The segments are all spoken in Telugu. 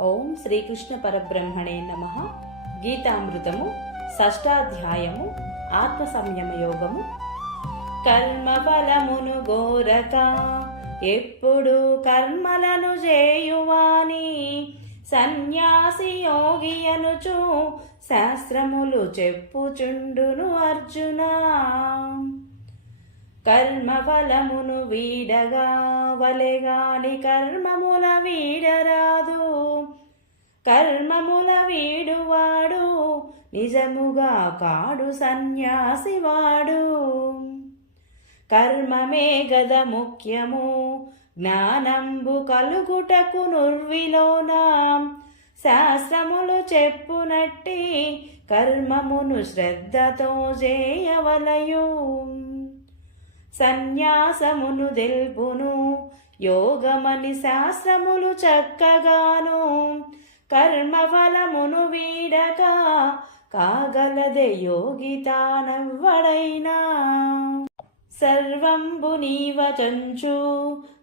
ఓం శ్రీకృష్ణ పరబ్రహ్మణే నమ. గీతామృతము షష్టాధ్యాయము ఆత్మ సంయమ యోగము. కర్మ ఫలమును గోరక ఎప్పుడు కర్మలను చేయువాని? సన్యాసి యోగి అనుచు శాస్త్రములు చెప్పుచుండును అర్జున. కర్మ ఫలమును వీడగా వలెగాని కర్మముల వీడరాదు. కర్మముల వీడువాడు నిజముగా కాడు సన్యాసివాడు. కర్మమే గద ముఖ్యము జ్ఞానంబు కలుగుటకు నుర్విలోన. శాస్త్రములు చెప్పునట్టి కర్మమును శ్రద్ధతో చేయవలయు. సన్యాసమును దెల్పును యోగమని శాస్త్రములు చక్కగాను. కర్మఫలమును వీడక కాగలదే యోగితానవ్వడైనా. సర్వంబు నీవచంచు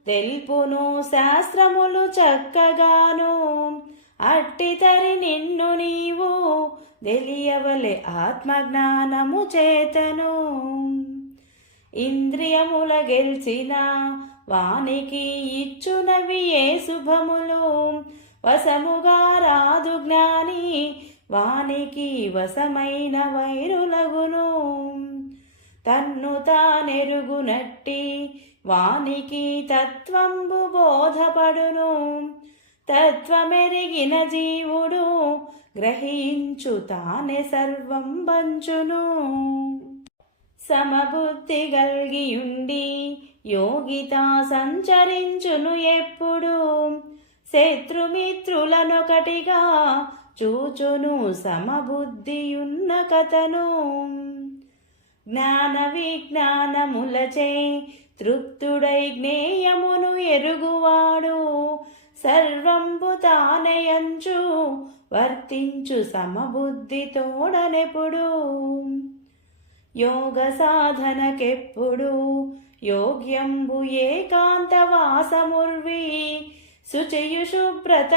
తెల్పును శాస్త్రములు చక్కగాను. అట్టితరి నిన్ను నీవు తెలియవలే ఆత్మజ్ఞానము చేతను. ఇంద్రియముల గెలిచిన వానికి ఇచ్చునవి ఏ శుభములు? వశముగా రాదు జ్ఞాని వానికి వశమైన వైరులగును. తన్ను తానెరుగునట్టి వానికి తత్వంబు బోధపడును. తత్వమెరిగిన జీవుడు గ్రహించు తానే సర్వం బంచును. సమబుద్ధి గల్గియుండి యోగిత సంచరించును ఎప్పుడు. శత్రుమిత్రులనొకటిగా చూచును సమబుద్ధియున్న కథను. జ్ఞాన విజ్ఞానములచే తృప్తుడై జ్ఞేయమును ఎరుగువాడు. సర్వంబు తానయంచు వర్తించు సమబుద్ధి తోడనెప్పుడు యోగ సాధనకెప్పుడు యోగ్యంబు ఏకాంతవాసముర్వి శుచియు శుభ్రత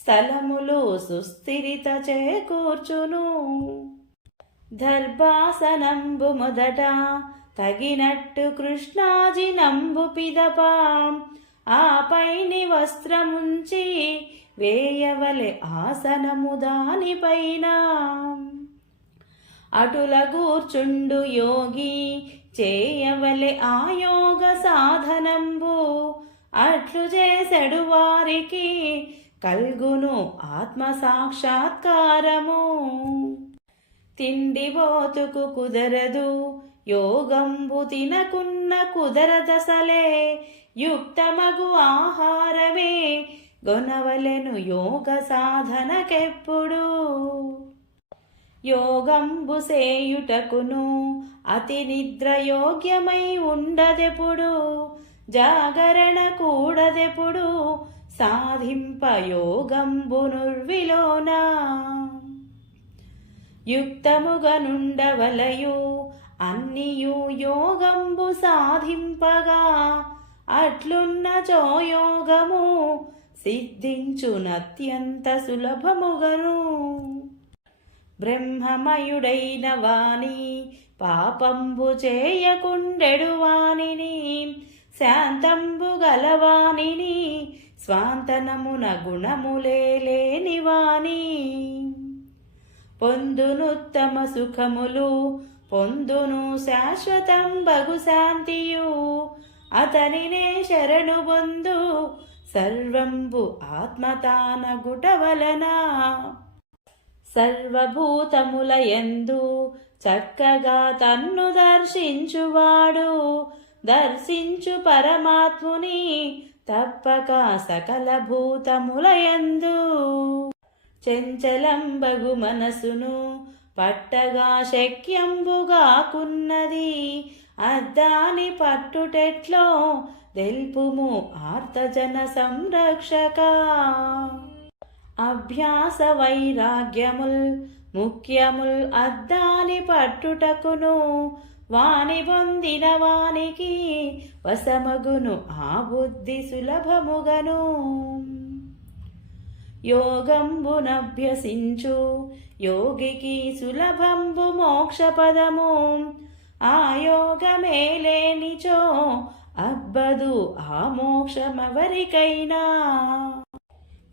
స్థలములు సుస్థిరిత చేకూర్చును. దర్భాసనంబు మొదట తగినట్టు కృష్ణాజినంబు పిదప. ఆపైని వస్త్రముంచి వేయవలె ఆసనము దానిపైన. అటుల కూర్చుండు యోగి చేయవలె ఆయోగ సాధనంబు అట్లు చేసెడు వారికి. కల్గును ఆత్మ సాక్షాత్కారము. తిండి బోతుకు కుదరదు యోగంబు తినకున్న కుదరదసలే. యుక్తమగు ఆహారమే గొనవలెను యోగ సాధనకెప్పుడు. యోగంబు సేయుటకును అతి నిద్ర యోగ్యమై ఉండదెప్పుడు. జాగరణ కూడదెప్పుడు సాధింప యుక్తముగనుండవలయు అన్నియు యోగంబు సాధింపగా అట్లున్న చోయోగము సిద్ధించునత్యంత సులభముగను. బ్రహ్మమయుడైన వాణి పాపంబు చేయకుండెడు వాణిని శాంతంబు గలవాణిని స్వాంతనమున గుణములే వాణి పొందునుత్తమ సుఖములు పొందును శాశ్వతం బగు శాంతియు. అతనినే శరణు పొందు సర్వంబు ఆత్మతానగుట వలన సర్వభూతముల యందు చక్కగా తన్ను దర్శించువాడు. దర్శించు పరమాత్ముని తప్పక సకల భూతములయందు. చెంచలంబగు మనసును పట్టగా శక్యంబుగాకున్నది. అద్దాని పట్టుటెట్లో తెల్పుము ఆర్తజన సంరక్షక. అభ్యాస వైరాగ్యముల్ ముఖ్యముల్ అద్దాని పట్టుటకును వాని పొందిన వానికి వసమగును ఆ బుద్ధి సులభముగను. యోగంబునభ్యసించు యోగికి సులభంబు మోక్షపదము. ఆ యోగమే లేనిచో అబ్బదు ఆ మోక్షమవరికైనా.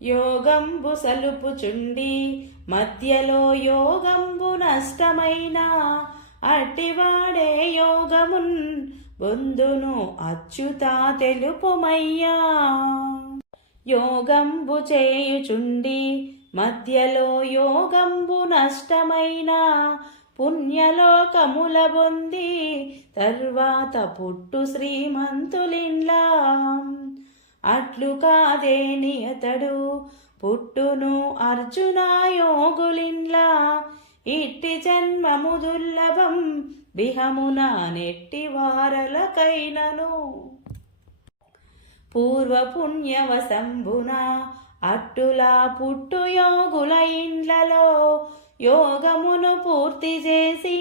యోగంబు సలుపుచుండి మధ్యలో యోగంబు నష్టమైన. అట్టివాడే యోగమున్ బొందును అచ్యుత తెలుపుమయ్యా. యోగంబు చేయుచుండి మధ్యలో యోగంబు నష్టమైన పుణ్యలోకముల బొంది తర్వాత పుట్టు శ్రీమంతులిండ్లా అట్లు కాదేని అతడు పుట్టును అర్జున యోగులిండ్లా ఇట్టి జన్మము దుర్లభం బిహమున నెట్టి వారలకైనను. పూర్వపుణ్యవశంభున అట్టులా పుట్టు యోగుల ఇండ్లలో యోగమును పూర్తి చేసి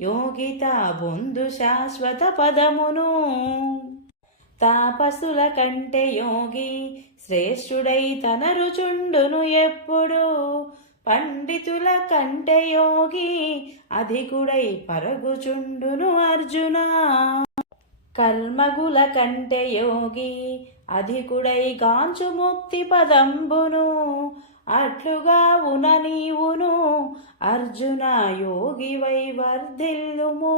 యోగిత బొందు శాశ్వత పదమును. తాపసుల కంటే యోగి శ్రేష్ఠుడై తన రుచుండును ఎప్పుడు పండితుల కంటే యోగి అధికుడై పరగుచుండును అర్జున. కర్మగుల కంటే యోగి అధికుడై గాంచు ముక్తి పదంబును. అట్లుగా ఉన నీవును అర్జున యోగి వై వర్ధిల్లుము.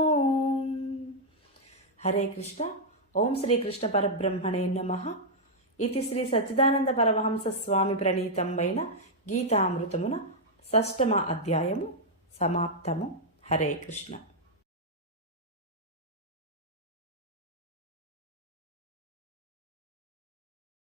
హరే కృష్ణ. ఓం శ్రీకృష్ణ పరబ్రహ్మణే నమ. ఇది శ్రీ సచ్చిదానంద పరమహంస స్వామి ప్రణీతమైన గీతామృతమున షష్టమ అధ్యాయము సమాప్తము. హరే కృష్ణ.